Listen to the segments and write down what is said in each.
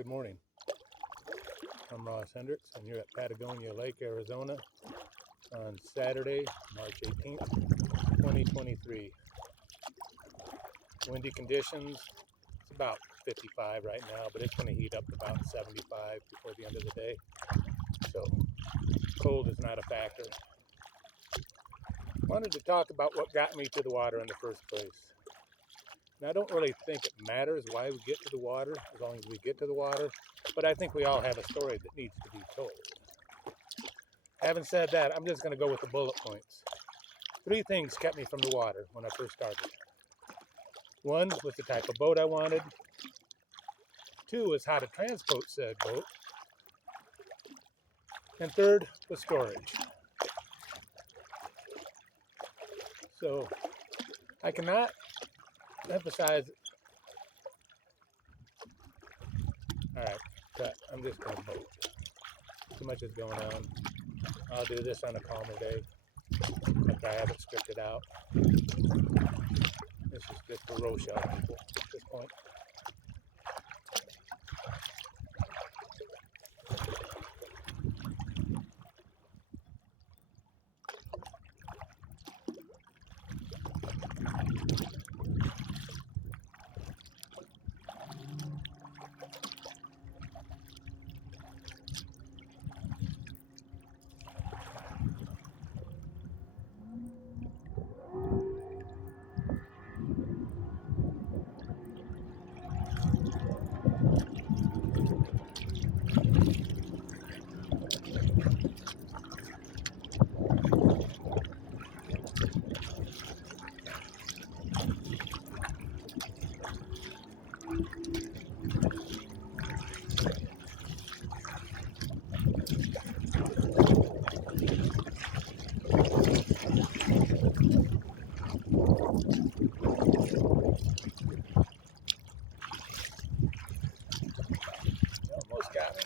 Good morning. I'm Ross Hendricks. I'm here at Patagonia Lake, Arizona on Saturday, March 18th, 2023. Windy conditions. It's about 55 right now, but it's going to heat up to about 75 before the end of the day. So cold is not a factor. Wanted to talk about what got me to the water in the first place. Now, I don't really think it matters why we get to the water, as long as we get to the water, but I think we all have a story that needs to be told. Having said that, I'm just going to go with the bullet points. 3 things kept me from the water when I first started. 1 was the type of boat I wanted. 2 was how to transport said boat. And 3rd was storage. So I cannot emphasize. Alright, cut. I'm just going to boat. Too much is going on. I'll do this on a calmer day after I have it scripted out. This is just for Rochelle people at this point. Almost got me.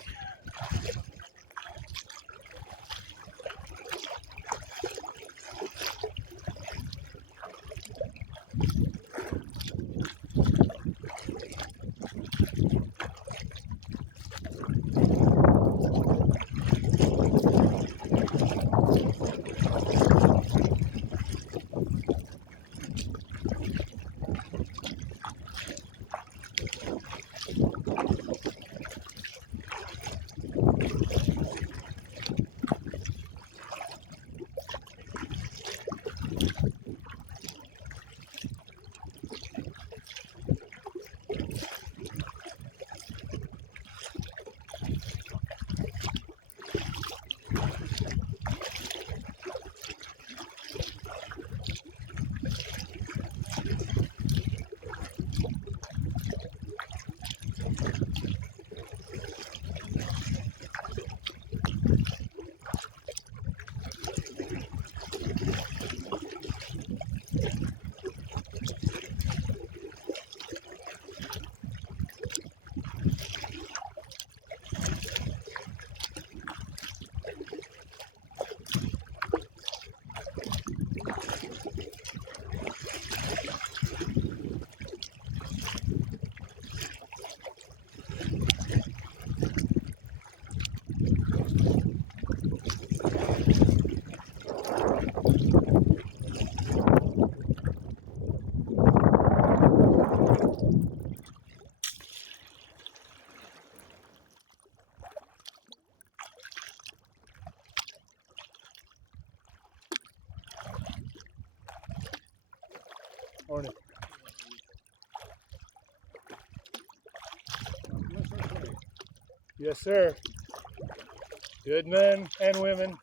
Morning. Yes, sir. Good men and women.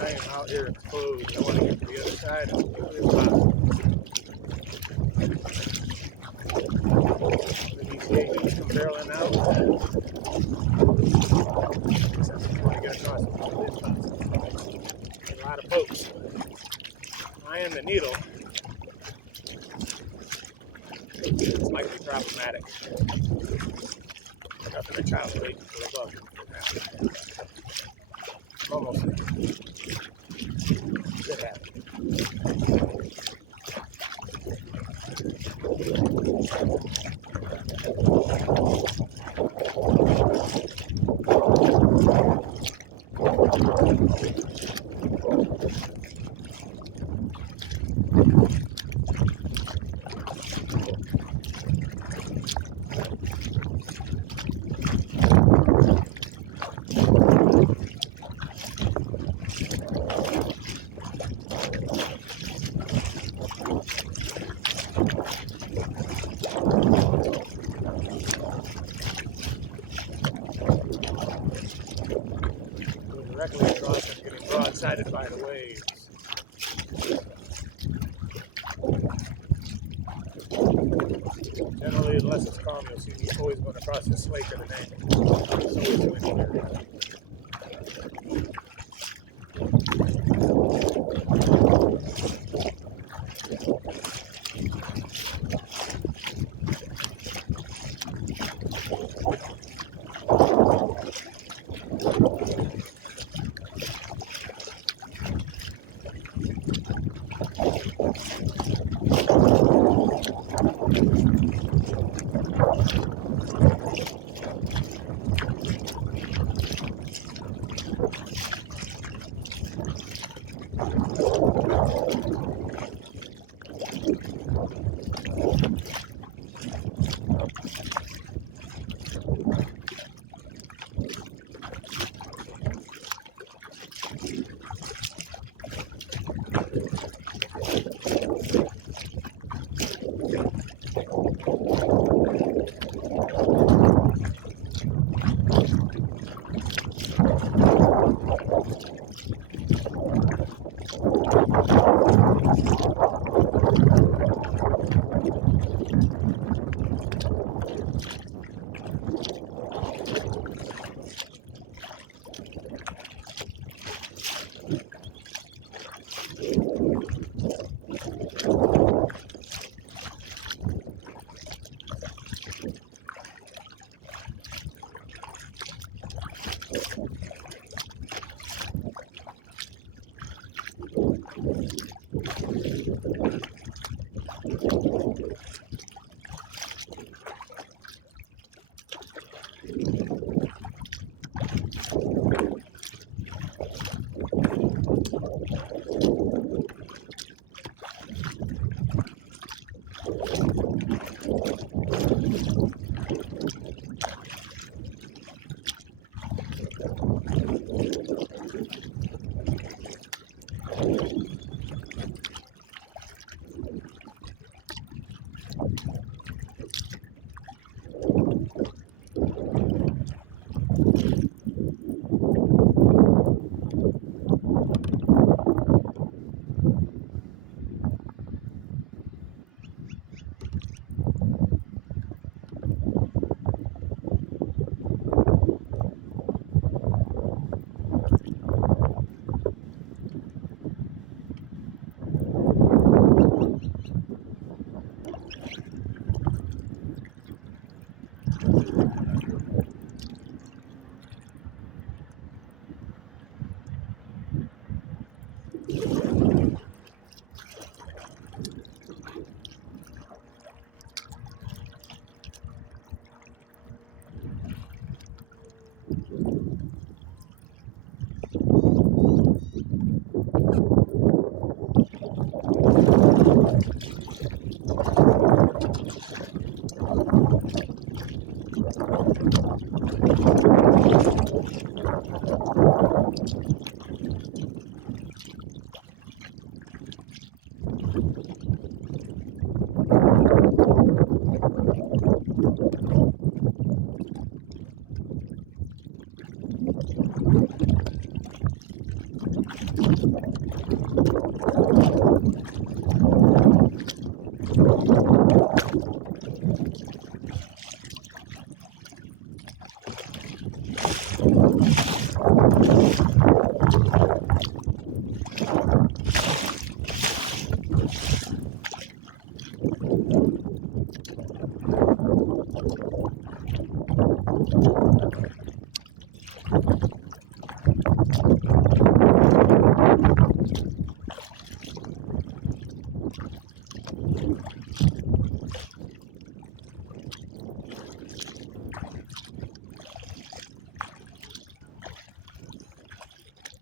I am out here exposed. I want to get to the other side as quickly as possible. The these kayaking come barreling out. So I want to get across as quickly as possible. There's a lot of boats. I am the needle. It's likely problematic. Nothing a child waiting for the bug. I'm almost there. Good habit. Directly across, I'm getting broadsided by the waves. Generally, unless it's calm, you'll see me always going across this lake at an angle. It's always windy here.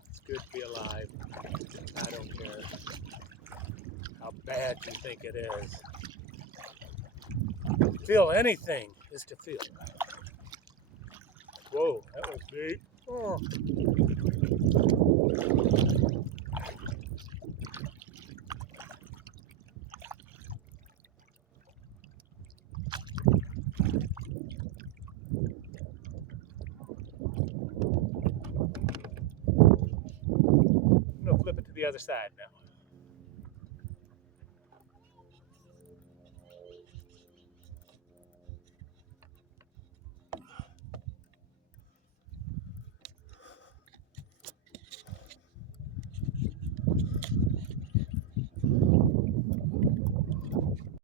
It's good to be alive. I don't care how bad you think it is. To feel anything is to feel. Whoa, that was big. Oh. I'm going to flip it to the other side now.